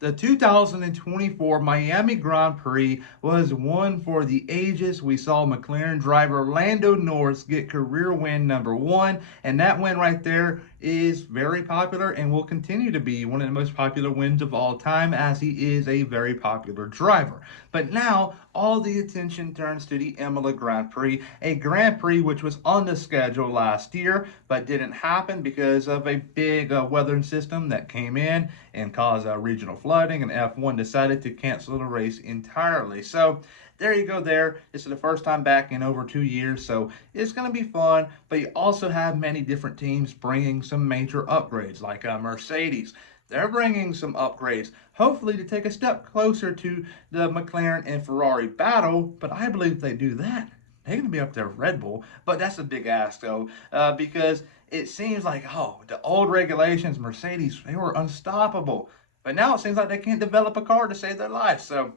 The 2024 Miami Grand Prix was one for the ages. We saw McLaren driver Lando Norris get career win number one, and that win right there is very popular and will continue to be one of the most popular wins of all time as he is a very popular driver. But now all the attention turns to the Imola Grand Prix, a Grand Prix which was on the schedule last year but didn't happen because of a big weather system that came in and caused regional flooding, and F1 decided to cancel the race entirely. So there you go there. This is the first time back in over 2 years, so it's going to be fun, but you also have many different teams bringing some major upgrades, like Mercedes. They're bringing some upgrades, hopefully to take a step closer to the McLaren and Ferrari battle, but I believe if they do that, they're going to be up there with Red Bull. But that's a big ask, though, because it seems like, oh, the old regulations, Mercedes, they were unstoppable. But now it seems like they can't develop a car to save their life. So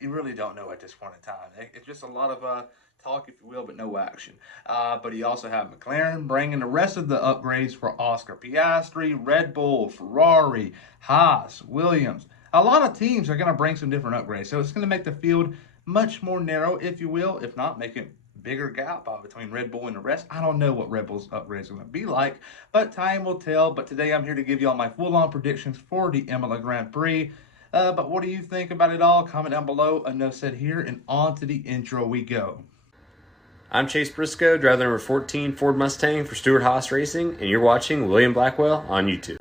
you really don't know at this point in time. It's just a lot of talk, if you will, but no action. But you also have McLaren bringing the rest of the upgrades for Oscar Piastri, Red Bull, Ferrari, Haas, Williams. A lot of teams are going to bring some different upgrades. So it's going to make the field much more narrow, if you will, if not make it bigger gap between Red Bull and the rest. I don't know what Red Bull's upgrade is going to be like, but time will tell. But today I'm here to give you all my full-on predictions for the Imola Grand Prix. But what do you think about it all? Comment down below. Enough said here, and on to the intro we go. I'm Chase Briscoe, driver number 14 Ford Mustang for Stewart Haas Racing, and you're watching William Blackwell on YouTube.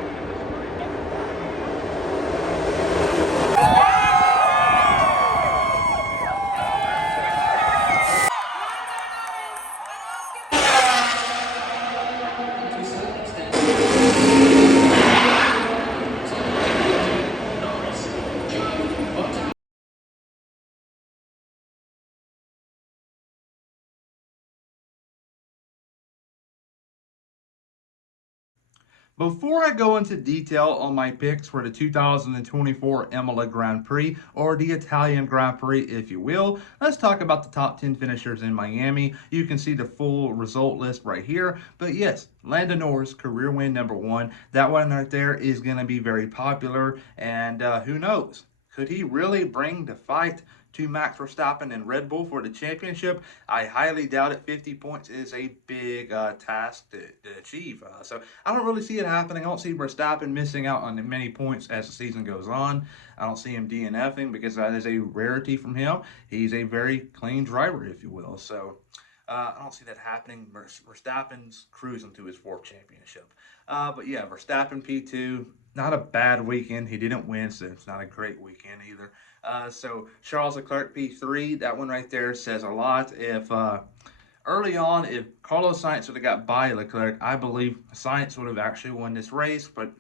Before I go into detail on my picks for the 2024 Imola Grand Prix, or the Italian Grand Prix, if you will, let's talk about the top 10 finishers in Miami. You can see the full result list right here. But yes, Lando Norris, career win number one. That one right there is going to be very popular. And who knows? Could he really bring the fight to Max Verstappen and Red Bull for the championship? I highly doubt it. 50 points is a big task to achieve. So I don't really see it happening. I don't see Verstappen missing out on many points as the season goes on. I don't see him DNFing because that is a rarity from him. He's a very clean driver, if you will. So I don't see that happening. Verstappen's cruising to his fourth championship. But yeah, Verstappen P2, not a bad weekend. He didn't win, so it's not a great weekend either. So Charles Leclerc P3, that one right there says a lot. If early on, if Carlos Sainz would have got by Leclerc, I believe Sainz would have actually won this race, but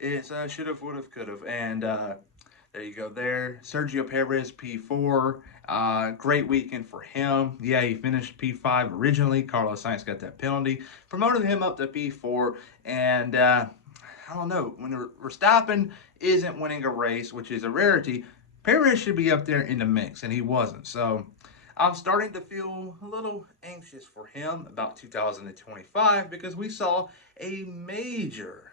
it should have, would have, could have. And there you go there. Sergio Perez, P4. Great weekend for him. Yeah, he finished P5 originally. Carlos Sainz got that penalty. Promoted him up to P4. And I don't know. When Verstappen isn't winning a race, which is a rarity, Perez should be up there in the mix, and he wasn't. So I'm starting to feel a little anxious for him about 2025 because we saw a major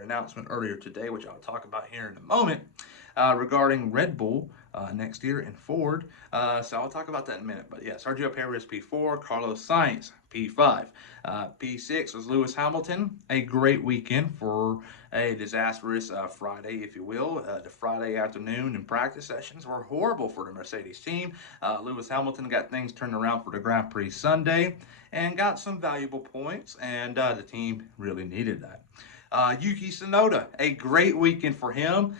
announcement earlier today, which I'll talk about here in a moment, regarding Red Bull next year and Ford. So I'll talk about that in a minute. But yeah, Sergio Perez P4, Carlos Sainz P5. P6 was Lewis Hamilton. A great weekend for a disastrous Friday, if you will. The Friday afternoon and practice sessions were horrible for the Mercedes team. Lewis Hamilton got things turned around for the Grand Prix Sunday and got some valuable points, and the team really needed that. Yuki Tsunoda, a great weekend for him.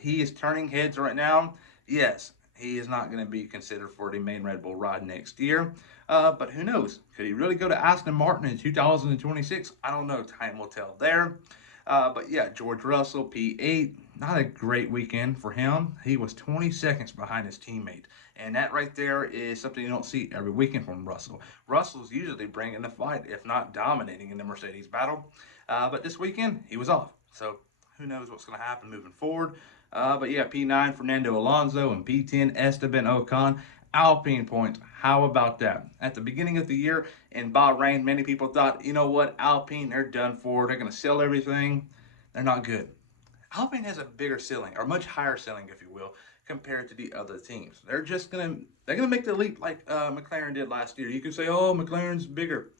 He is turning heads right now. Yes, he is not going to be considered for the main Red Bull ride next year. But who knows? Could he really go to Aston Martin in 2026? I don't know. Time will tell there. But yeah, George Russell, P8. Not a great weekend for him. He was 20 seconds behind his teammate. And that right there is something you don't see every weekend from Russell. Russell's usually bringing the fight, if not dominating in the Mercedes battle. But this weekend, he was off. So who knows what's going to happen moving forward. But yeah, P9, Fernando Alonso, and P10, Esteban Ocon. Alpine points. How about that? At the beginning of the year in Bahrain, many people thought, you know what, Alpine, they're done for. They're going to sell everything. They're not good. Alpine has a bigger ceiling, or much higher ceiling, if you will, compared to the other teams. They're gonna make the leap like McLaren did last year. You can say, oh, McLaren's bigger.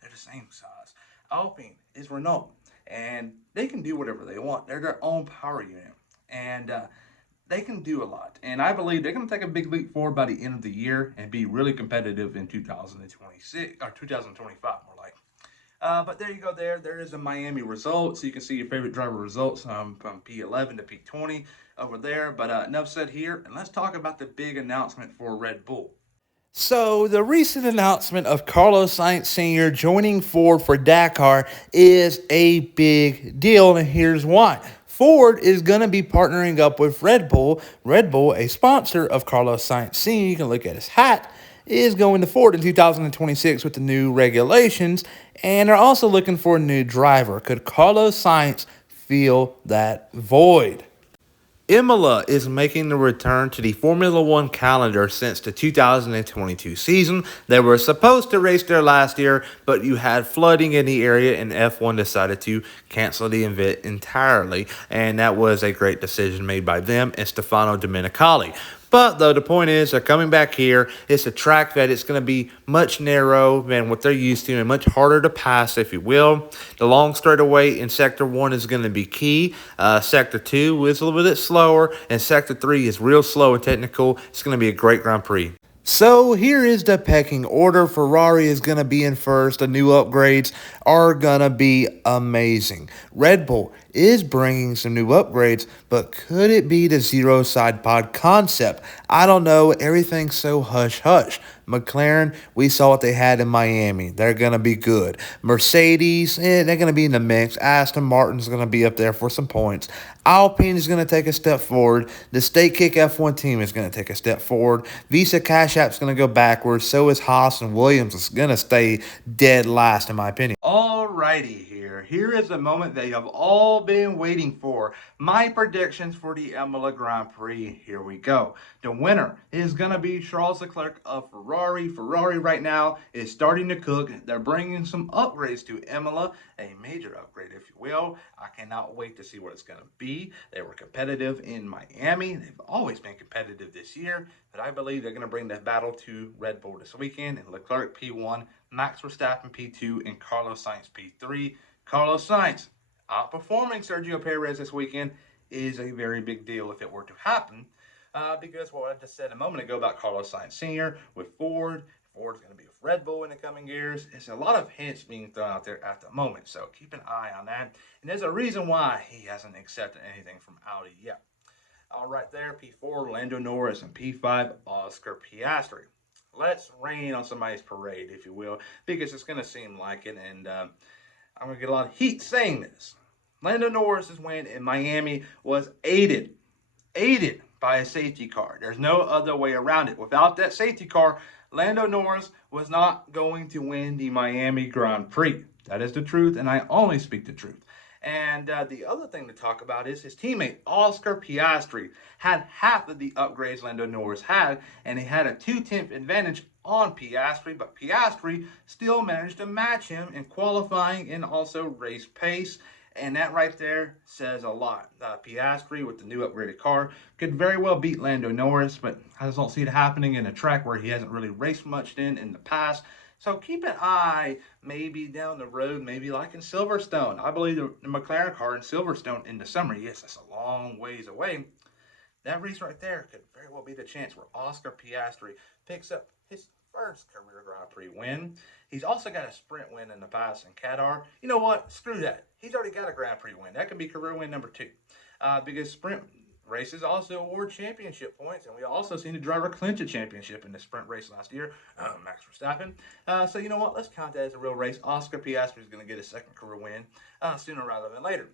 They're the same size. Alpine is Renault, and they can do whatever they want. They're their own power unit, and they can do a lot. And I believe they're going to take a big leap forward by the end of the year and be really competitive in 2026 or 2025, more like. But there you go. There is a Miami result. So you can see your favorite driver results from P11 to P20 over there. But enough said here, and let's talk about the big announcement for Red Bull. So, the recent announcement of Carlos Sainz Sr. joining Ford for Dakar is a big deal, and here's why. Ford is going to be partnering up with Red Bull. Red Bull, a sponsor of Carlos Sainz Sr., you can look at his hat, is going to Ford in 2026 with the new regulations, and they're also looking for a new driver. Could Carlos Sainz fill that void? Imola is making the return to the Formula One calendar since the 2022 season. They were supposed to race there last year, but you had flooding in the area, and F1 decided to cancel the event entirely. And that was a great decision made by them and Stefano Domenicali. But though the point is, they're coming back here. It's a track that it's going to be much narrow than what they're used to and much harder to pass, if you will. The long straightaway in Sector 1 is going to be key. Sector 2 is a little bit slower, and Sector 3 is real slow and technical. It's going to be a great Grand Prix. So here is the pecking order. Ferrari is going to be in first. The new upgrades are going to be amazing. Red Bull is bringing some new upgrades, but could it be the zero side pod concept? I don't know. Everything's so hush-hush. McLaren, we saw what they had in Miami. They're going to be good. Mercedes, they're going to be in the mix. Aston Martin's going to be up there for some points. Alpine is going to take a step forward. The State Kick F1 team is going to take a step forward. Visa Cash App's going to go backwards. So is Haas, and Williams is going to stay dead last, in my opinion. Alrighty here. Here is the moment that you have all been waiting for. My predictions for the Imola Grand Prix. Here we go. The winner is going to be Charles Leclerc of Ferrari. Ferrari right now is starting to cook. They're bringing some upgrades to Imola, a major upgrade, if you will. I cannot wait to see what it's going to be. They were competitive in Miami. They've always been competitive this year, but I believe they're going to bring that battle to Red Bull this weekend. And Leclerc P1, Max Verstappen P2, and Carlos Sainz P3. Carlos Sainz outperforming Sergio Perez this weekend is a very big deal if it were to happen. Because what I just said a moment ago about Carlos Sainz Sr. with Ford. Ford's going to be with Red Bull in the coming years. It's a lot of hints being thrown out there at the moment, so keep an eye on that. And there's a reason why he hasn't accepted anything from Audi yet. All right, there, P4, Lando Norris, and P5, Oscar Piastri. Let's rain on somebody's parade, if you will, because it's going to seem like it, and I'm going to get a lot of heat saying this. Lando Norris's win in Miami was aided by a safety car. There's no other way around it. Without that safety car, Lando Norris was not going to win the Miami Grand Prix. That is the truth, and I only speak the truth. And the other thing to talk about is his teammate, Oscar Piastri, had half of the upgrades Lando Norris had, and he had a 2/10 advantage on Piastri, but Piastri still managed to match him in qualifying and also race pace. And that right there says a lot. Piastri, with the new upgraded car, could very well beat Lando Norris, but I just don't see it happening in a track where he hasn't really raced much in the past. So keep an eye, maybe down the road, maybe like in Silverstone. I believe the McLaren car in Silverstone in the summer, yes, that's a long ways away. That race right there could very well be the chance where Oscar Piastri picks up his first career Grand Prix win. He's also got a sprint win in the past in Qatar. You know what? Screw that. He's already got a Grand Prix win. That could be career win number 2. Because sprint races also award championship points, and we also seen the driver clinch a championship in the sprint race last year, Max Verstappen. So you know what? Let's count that as a real race. Oscar Piastri is going to get a second career win sooner rather than later.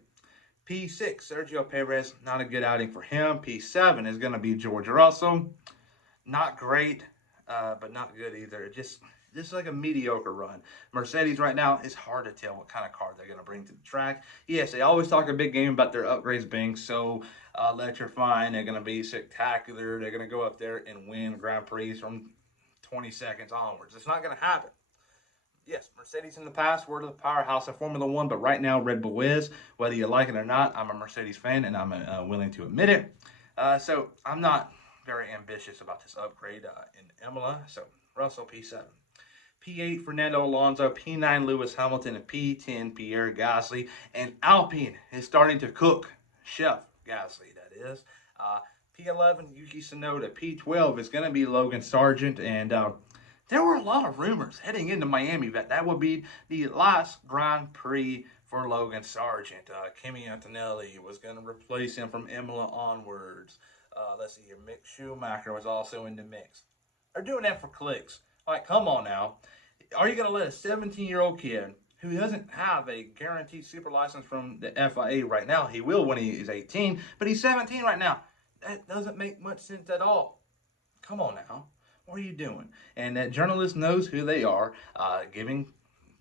P6, Sergio Perez, not a good outing for him. P7 is going to be George Russell. Not great, but not good either. Just like a mediocre run. Mercedes right now, it's hard to tell what kind of car they're going to bring to the track. Yes, they always talk a big game about their upgrades being so electrifying. They're going to be spectacular. They're going to go up there and win Grand Prix from 20 seconds onwards. It's not going to happen. Yes, Mercedes in the past were the powerhouse of Formula One, but right now Red Bull is. Whether you like it or not, I'm a Mercedes fan, and I'm willing to admit it. So I'm not very ambitious about this upgrade in Imola. So Russell P7. P8 Fernando Alonso, P9 Lewis Hamilton, and P10 Pierre Gasly. And Alpine is starting to cook. Chef Gasly, that is. Uh, P11 Yuki Tsunoda. P12 is going to be Logan Sargent. And there were a lot of rumors heading into Miami that that would be the last Grand Prix for Logan Sargent. Kimi Antonelli was going to replace him from Imola onwards. Let's see here. Mick Schumacher was also in the mix. They're doing that for clicks. Like, come on now. Are you going to let a 17-year-old kid who doesn't have a guaranteed super license from the FIA right now, he will when he is 18, but he's 17 right now. That doesn't make much sense at all. Come on now. What are you doing? And that journalist knows who they are, giving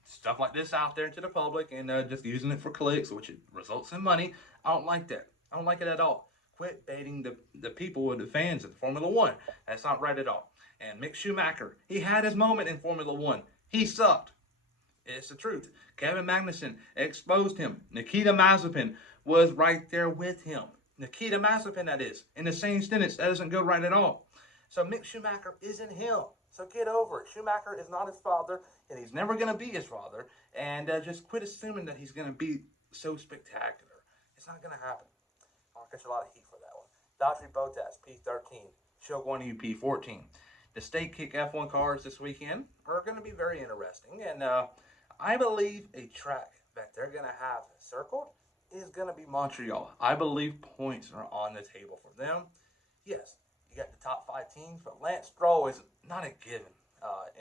stuff like this out there to the public and just using it for clicks, which results in money. I don't like that. I don't like it at all. Quit baiting the people, the fans of Formula One. That's not right at all. And Mick Schumacher, he had his moment in Formula One. He sucked. It's the truth. Kevin Magnussen exposed him. Nikita Mazepin was right there with him. Nikita Mazepin, that is. In the same sentence, that doesn't go right at all. So Mick Schumacher isn't him. So get over it. Schumacher is not his father, and he's never going to be his father. And just quit assuming that he's going to be so spectacular. It's not going to happen. I'll catch a lot of heat for that one. Valtteri Bottas, P13. Shogun P14. The State Kick F1 cars this weekend are going to be very interesting. And I believe a track that they're going to have circled is going to be Montreal. I believe points are on the table for them. Yes, you got the top 5 teams, but Lance Stroll is not a given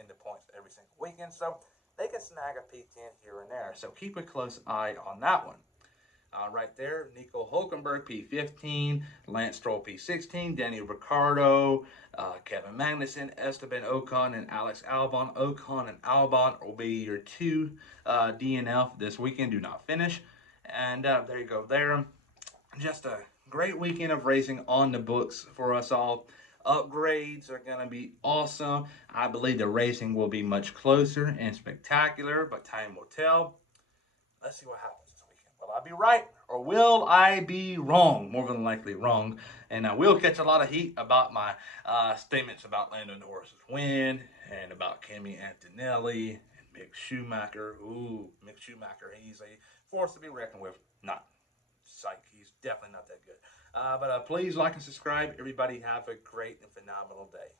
in the points every single weekend. So they can snag a P10 here and there. So keep a close eye on that one. Right there, Nico Hulkenberg, P15, Lance Stroll, P16, Daniel Ricciardo, Kevin Magnussen, Esteban Ocon, and Alex Albon. Ocon and Albon will be your 2 DNF this weekend. Do not finish. And there you go there. Just a great weekend of racing on the books for us all. Upgrades are going to be awesome. I believe the racing will be much closer and spectacular, but time will tell. Let's see what happens. Will I be right or will I be wrong? More than likely wrong. And I will catch a lot of heat about my statements about Lando Norris's win and about Kimi Antonelli and Mick Schumacher. Ooh, Mick Schumacher, he's a force to be reckoned with. Not psych, he's definitely not that good. But please like and subscribe. Everybody have a great and phenomenal day.